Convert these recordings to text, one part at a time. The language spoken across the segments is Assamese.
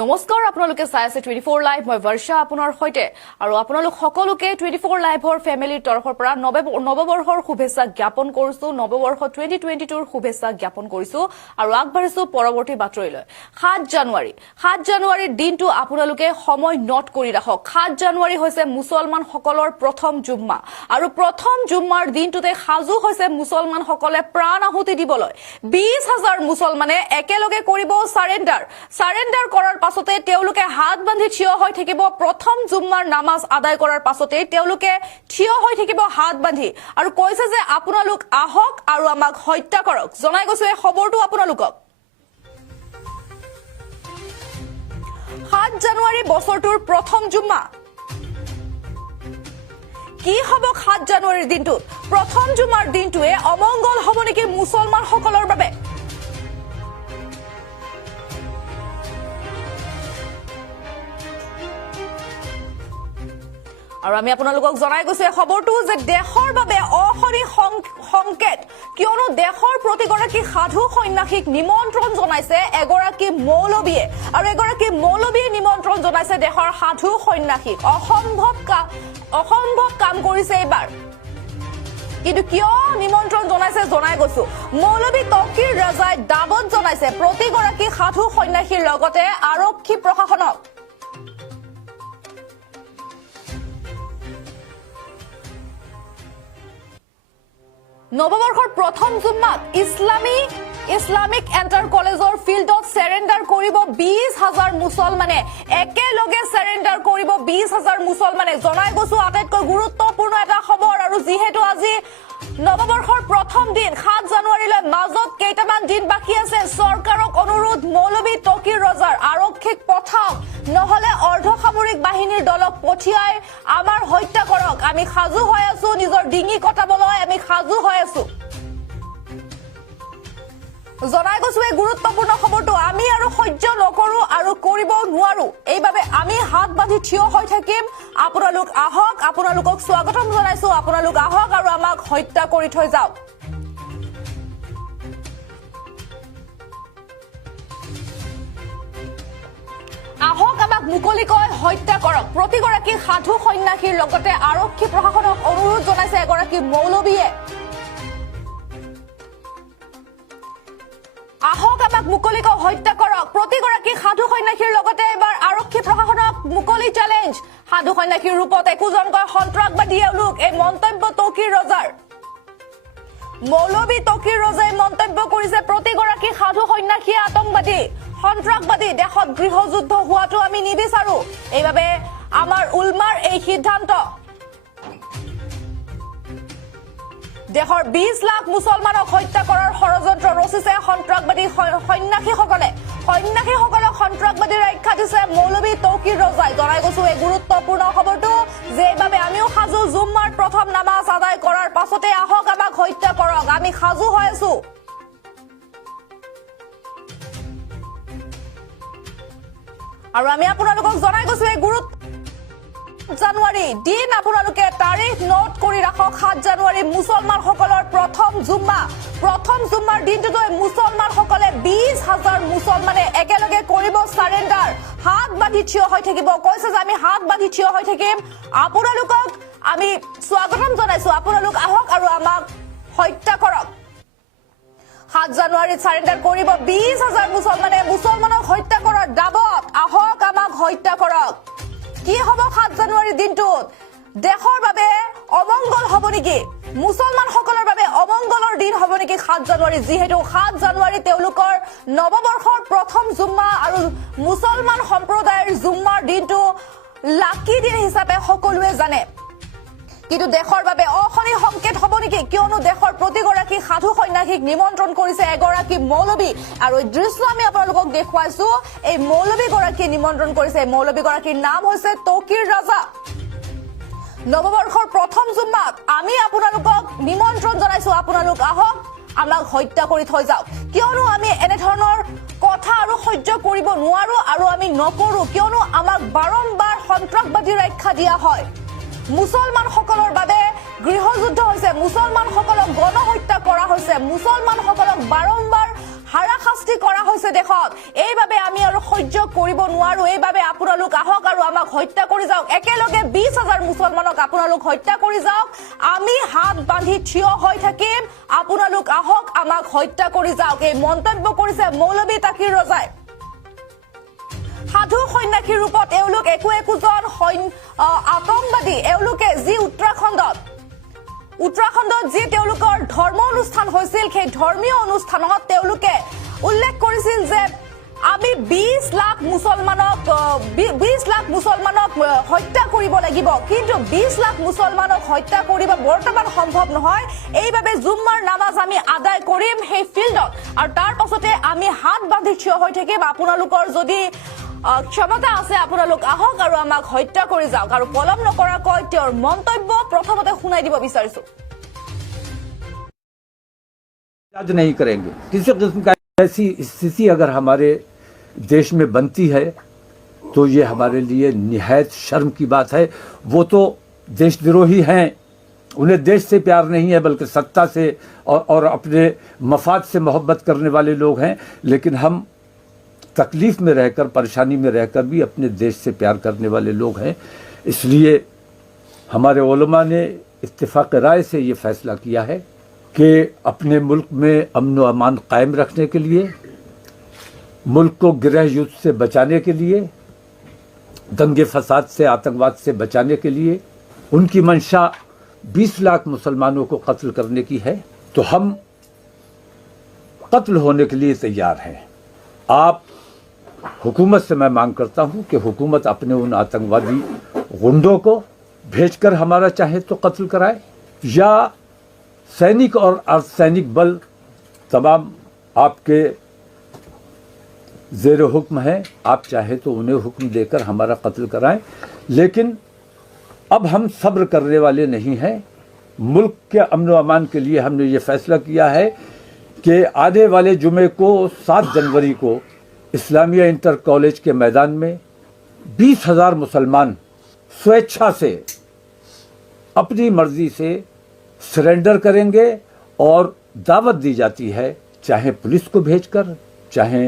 নমস্কাৰ আপোনালোকে চাই আছে 24 লাইভ মই বৰ্ষা আপোনাৰ হৈতে আৰু আপোনালোক সকলোকে 24 লাইভৰ ফ্যামিলিৰ তৰফৰ পৰা নৱবৰ্ষৰ শুভেচ্ছা জ্ঞাপন কৰিছো নৱবৰ্ষ 2022 ৰ শুভেচ্ছা জ্ঞাপন কৰিছো আৰু আগবাঢ়িছো পৰৱৰ্তী বাতৰিলৈ 7 জানুৱাৰীৰ দিনটো আপোনালোকে সময় নোট কৰি ৰাখক 7 জানুৱাৰী হৈছে মুছলমান সকলৰ প্ৰথম জুম্মা আৰু প্ৰথম জুম্মাৰ দিনটোতে সাজু হৈছে মুছলমান সকলে প্ৰাণ আহুতি দিবলৈ 20000 মুছলমানে একেলগে কৰিব সাৰেন্ডাৰ কৰাৰ পাছতে তেওঁলোকে হাত বান্ধি থিয় হৈ থাকিব প্ৰথম জুম্মাৰ নামাজ আদায় কৰাৰ পাছতে তেওঁলোকে থিয় হৈ থাকিব হাত বান্ধি আৰু কৈছে যে আপোনালোক আহক আৰু আমাক হত্যা কৰক জনাই গৈছো এই খবৰটো আপোনালোকক 7 জানুৱাৰী বছৰটোৰ প্ৰথম জুম্মা কি হ'ব 7 জানুৱাৰীৰ দিনটো প্ৰথম জুম্মাৰ দিনটোৱে অমংগল হ'ব নেকি মুছলমান সকলৰ বাবে আৰু আমি আপোনালোকক জনাই গৈছো এই খবৰটো যে দেশৰ বাবে অহৰি সংকেত কিয়নো দেশৰ প্ৰতিগৰাকী সাধু সন্যাসীক নিমন্ত্ৰণ জনাইছে এগৰাকী মৌলবীয়ে আৰু এগৰাকী মৌলবীয়ে নিমন্ত্ৰণ জনাইছে দেশৰ সাধু সন্যাসীক অসম্ভৱ কাম কৰিছে এইবাৰ কিন্তু কিয় নিমন্ত্ৰণ জনাইছে জনাই গৈছো মৌলবী তকিৰ ৰাজাই দাবত জনাইছে প্ৰতিগৰাকী সাধু সন্যাসীৰ লগতে আৰক্ষী প্ৰশাসনক নৱবৰ্ষৰ প্ৰথম জুম্মাত ইছলামিক এণ্টাৰ কলেজৰ ফিল্ডত সাৰেন্ডাৰ কৰিব 20000 মুছলমানে একেলগে সাৰেন্ডাৰ কৰিব 20000 মুছলমানে জনাই গৈছো আটাইতকৈ গুৰুত্বপূৰ্ণ এটা খবৰ আৰু যিহেতু আজি নৱবৰ্ষৰ প্ৰথম দিন 7 জানুৱাৰীলৈ মাজত কেইটামান দিন বাকি আছে চৰকাৰক অনুৰোধ মৌলবী তকিৰ ৰজাৰ আৰক্ষীক পঠাওক নহলে অৰ্ধসামৰিক বাহিনীৰ দলক পঠিয়াই আমাৰ হত্যা কৰক আমি সাজু হৈ আছো নিজৰ ডিঙি কটাবলৈ আমি সাজু হৈ আছো জনাই গৈছো এই গুৰুত্বপূৰ্ণ খবৰটো আমি আৰু সহ্য নকৰো আৰু কৰিব নোৱাৰো এইভাবে আমি হাত বান্ধি থিয় হৈ থাকিম আপোনালোক আহক আপোনালোকক স্বাগতম জনাইছো আপোনালোক আহক আৰু আমাক হত্যা কৰি থৈ যাওক আহক আমাক মুকলিকৈ হত্যা কৰক প্ৰতিগৰাকী সাধু সন্যাসীৰ লগতে আৰক্ষী প্ৰশাসনক অনুৰোধ জনাইছে এগৰাকী মৌলবীয়ে আহক আমাক মুকলিকৈ হত্যা কৰক প্ৰতিগৰাকী সাধু সন্যাসীৰ লগতে এবাৰ আৰক্ষী প্ৰশাসনক মুকলি চ্যালেঞ্জ সাধু সন্যাসীৰ ৰূপত একোজনকৈ সন্ত্ৰাসবাদী এওঁলোক এই মন্তব্য তকিৰ ৰজাৰ মৌলবী তকিৰ ৰজাই মন্তব্য কৰিছে প্ৰতিগৰাকী সাধু সন্যাসী আতংকবাদী সন্ত্ৰাসবাদী দেশত গৃহযুদ্ধ হোৱাটো আমি নিবিচাৰো এইভাবে আমাৰ উলমাৰ এই সিদ্ধান্ত দেশৰ 20 লাখ মুছলমানক হত্যা কৰাৰ ষড়যন্ত্ৰ ৰচিছে সন্ত্ৰাসবাদী সন্যাসীসকলক সন্ত্ৰাসবাদীৰ আখ্যা দিছে মৌলবী তকিৰ ৰজাই জনাই গৈছো এই গুৰুত্বপূৰ্ণ খবৰটো যে এইভাবে আমিও সাজু জুম্মাৰ প্ৰথম নামাজ আদায় কৰাৰ পাছতে আহক আমাক হত্যা কৰক আমি সাজু হৈ আছো আৰু আমি আপোনালোকক জনাই গৈছো এই জানুৱাৰী দিন আপোনালোকে তাৰিখ নোট কৰি ৰাখক 7 জানুৱাৰী মুছলমান সকলৰ প্ৰথম জুম্মাৰ দিনটোতে মুছলমান সকলে 20000 মুছলমানে একেলগে কৰিব সাৰেন্ডাৰ হাত বান্ধি থিয় হৈ থাকিব কৈছে যে আমি হাত বান্ধি থিয় হৈ থাকিম আপোনালোকক আমি স্বাগতম জনাইছো আপোনালোক আহক আৰু আমাক হত্যা কৰক 7 জানুৱাৰীত সাৰেন্ডাৰ কৰিব 20000 মুছলমানে মুছলমানক হত্যা কৰাৰ দাবত আহক আমাক হত্যা কৰক কি হ'ব 7 জানুৱাৰীৰ দিনটোত দেশৰ বাবে অমংগল হ'ব নেকি মুছলমান সকলৰ বাবে অমংগলৰ দিন হ'ব নেকি 7 জানুৱাৰী যিহেতু 7 জানুৱাৰী তেওঁলোকৰ নৱবৰ্ষৰ প্ৰথম জুম্মা আৰু মুছলমান সম্প্ৰদায়ৰ জুম্মাৰ দিনটো লাকি দিন হিচাপে সকলোৱে জানে কিন্তু দেশৰ বাবে অহৰি সংকেত হ'ব নেকি কিয়নো দেশৰ প্ৰতিগৰাকী সাধু সন্যাসীক নিমন্ত্ৰণ কৰিছে এগৰাকী মৌলবী আৰু এই দৃশ্য আমি আপোনালোকক দেখুৱাইছো এই মৌলবী গৰাকী নিমন্ত্ৰণ কৰিছে মৌলবী গৰাকীৰ নাম হৈছে তকিৰ ৰাজা নৱবৰ্ষৰ প্ৰথম জুম্মাত আমি আপোনালোকক নিমন্ত্ৰণ জনাইছো আপোনালোক আহক আমাক হত্যা কৰি থৈ যাওক কিয়নো আমি এনে ধৰণৰ কথা আৰু সহ্য কৰিব নোৱাৰো আৰু আমি নকৰো কিয়নো আমাক বাৰম্বাৰ সন্ত্ৰাসবাদীৰ আখ্যা দিয়া হয় মুছলমান সকলৰ বাবে গৃহযুদ্ধ হৈছে মুছলমান সকলক গণহত্যা কৰা হৈছে মুছলমান সকলক বাৰম্বাৰ হাৰাশাস্তি কৰা হৈছে দেশত। এইভাবে আমি আৰু সহ্য কৰিব নোৱাৰো। এইভাবে আপোনালোক আহক আৰু আমাক হত্যা কৰি যাওক। একেলগে 20,000 মুছলমানক আপোনালোক হত্যা কৰি যাওক। আমি হাত বান্ধি থিয় হৈ থাকিম। আপোনালোক আহক আমাক হত্যা কৰি যাওক। এই মন্তব্য কৰিছে মৌলবী তাকিৰ ৰজাই। সাধু সন্যাসীৰ ৰূপত এওঁলোক একোজন আতংকবাদী। এওঁলোকে যি উত্তৰাখণ্ডত যি তেওঁলোকৰ ধৰ্ম অনুষ্ঠান হৈছিল, সেই ধৰ্মীয় অনুষ্ঠানত তেওঁলোকে উল্লেখ কৰিছিল যে আমি 20 লাখ মুছলমানক হত্যা কৰিব লাগিব। কিন্তু 20 লাখ মুছলমানক হত্যা কৰিব বৰ্তমান সম্ভৱ নহয়। এইভাবে জুম্মাৰ নামাজ আমি আদায় কৰিম সেই ফিল্ডত, আৰু তাৰ পাছতে আমি হাত বান্ধি থিয় হৈ থাকিম। আপোনালোকৰ যদি ক্ষমতা আছে আপোনালোক আহক আৰু আমাক হত্যা কৰি যাওক। আৰু পলম নকৰাকৈ তেওঁৰ মন্তব্য প্ৰথমতে শুনাই দিব বিচাৰিছো। नहीं करेंगे। किसी किस्म का ऐसी स्थिति अगर हमारे देश में बनती है तो ये हमारे लिए निहायत शर्म की बात है। वो तो देशद्रोही हैं, उन्हें देश से प्यार नहीं है बल्कि सत्ता से और अपने मफाद से मोहब्बत करने वाले लोग हैं। लेकिन हम तकलीफ में रहकर, परेशानी में रहकर भी अपने देश से प्यार करने वाले लोग हैं। इसलिए हमारे उलमा ने इत्तेफाक राय से ये फैसला किया है कि अपने मुल्क में अमन व अमान कायम रखने के लिए, मुल्क को गृह युद्ध से बचाने के लिए, दंगे फसाद से, आतंकवाद से बचाने के लिए, उनकी मंशा 20 लाख मुसलमानों को कत्ल करने की है, तो हम कत्ल होने के लिए तैयार हैं। आप हुकूमत से मैं मांग करता हूं कि हुकूमत अपने उन आतंकवादी गुंडों को भेजकर हमारा चाहे तो कत्ल कराए, या सैनिक और अर्धसैनिक बल तमाम आपके ज़ेर हुक्म हैं, आप चाहे तो उन्हें हुक्म देकर हमारा कत्ल कराएं। लेकिन अब हम सब्र करने वाले नहीं हैं। मुल्क के अमन व अमान के लिए हमने ये फैसला किया है कि आने वाले जुमे को 7 जनवरी को इस्लामिया इंटर कॉलेज के मैदान में 20,000 मुसलमान स्वेच्छा से, अपनी मर्जी से सरेंडर करेंगे। और दावत दी जाती है, चाहे पुलिस को भेजकर, चाहे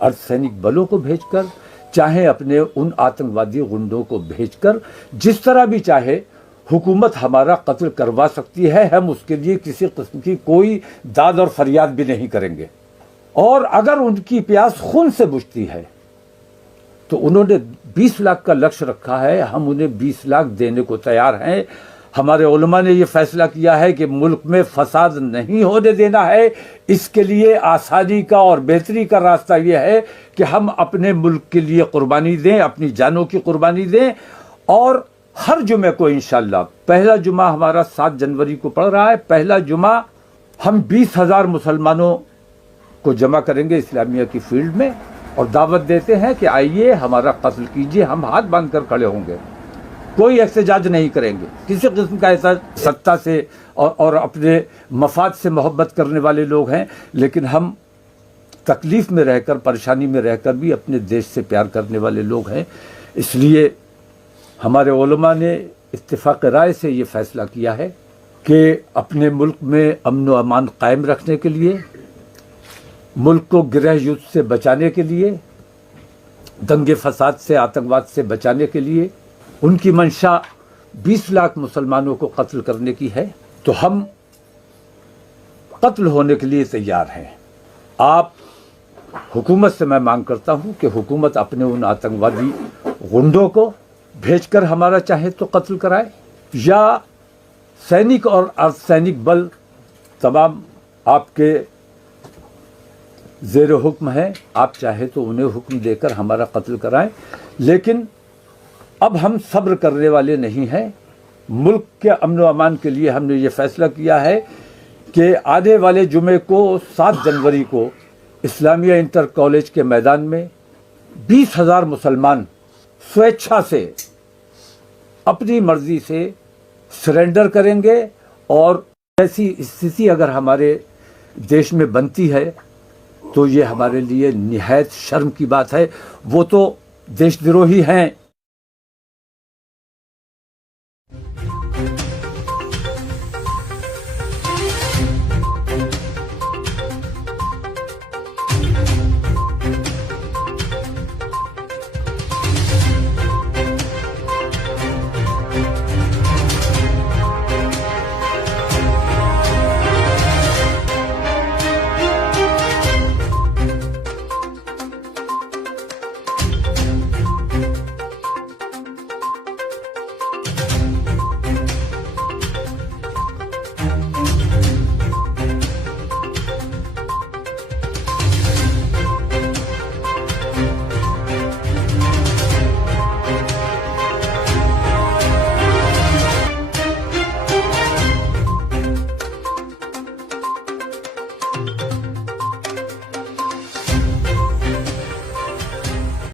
अर्धसैनिक बलों को भेजकर, चाहे अपने उन आतंकवादी गुंडों को भेजकर, जिस तरह भी चाहे हुकूमत हमारा कत्ल करवा सकती है। हम उसके लिए किसी किस्म की कोई दाद और फरियाद भी नहीं करेंगे। और अगर उनकी प्यास खून से बुझती है तो उन्होंने 20 लाख का लक्ष्य रखा है, हम उन्हें 20 लाख देने को तैयार हैं। हमारे उलमा ने यह फैसला किया है कि मुल्क में फसाद नहीं होने देना है। इसके लिए आसानी का और बेहतरी का रास्ता यह है कि हम अपने मुल्क के लिए कुर्बानी दें, अपनी जानों की कुर्बानी दें। और हर जुमे को इंशाअल्लाह, पहला जुमा हमारा 7 जनवरी को पड़ रहा है, पहला जुमा हम 20,000 मुसलमानों को जमा करेंगे इस्लामिया की फील्ड में और दावत देते हैं कि आइए हमारा कत्ल कीजिए। हम हाथ बांधकर खड़े होंगे, कोई एहतजाज नहीं करेंगे। किसी किस्म का ऐसा सत्ता से और अपने मफाद से मोहब्बत करने वाले लोग हैं। लेकिन हम तकलीफ में रहकर, परेशानी में रहकर भी अपने देश से प्यार करने वाले लोग हैं। इसलिए हमारे उलमा ने इत्तेफाक राय से ये फैसला किया है कि अपने मुल्क में अमन व अमान कायम रखने के लिए, मुल्क को गृह युद्ध से बचाने के लिए, दंगे फसाद से, आतंकवाद से बचाने के लिए, उनकी मंशा 20 लाख मुसलमानों को कत्ल करने की है, तो हम कत्ल होने के लिए तैयार हैं। आप हुकूमत से मैं मांग करता हूं कि हुकूमत अपने उन आतंकवादी गुंडों को भेजकर हमारा चाहे तो कत्ल कराए, या सैनिक और अर्धसैनिक बल तमाम आपके ज़ेर हुक्म हैं, आप चाहे तो उन्हें हुक्म देकर हमारा कत्ल कराएं। लेकिन अब हम सब्र करने वाले नहीं हैं। मुल्क के अमन व अमान के लिए हमने ये फैसला किया है कि आने वाले जुमे को 7 जनवरी को इस्लामिया इंटर कॉलेज के मैदान में 20,000 मुसलमान स्वेच्छा से, अपनी मर्जी से सरेंडर करेंगे। और ऐसी स्थिति अगर हमारे देश में बनती है तो ये हमारे लिए निहायत शर्म की बात है। वो तो देशद्रोही हैं। দিছে।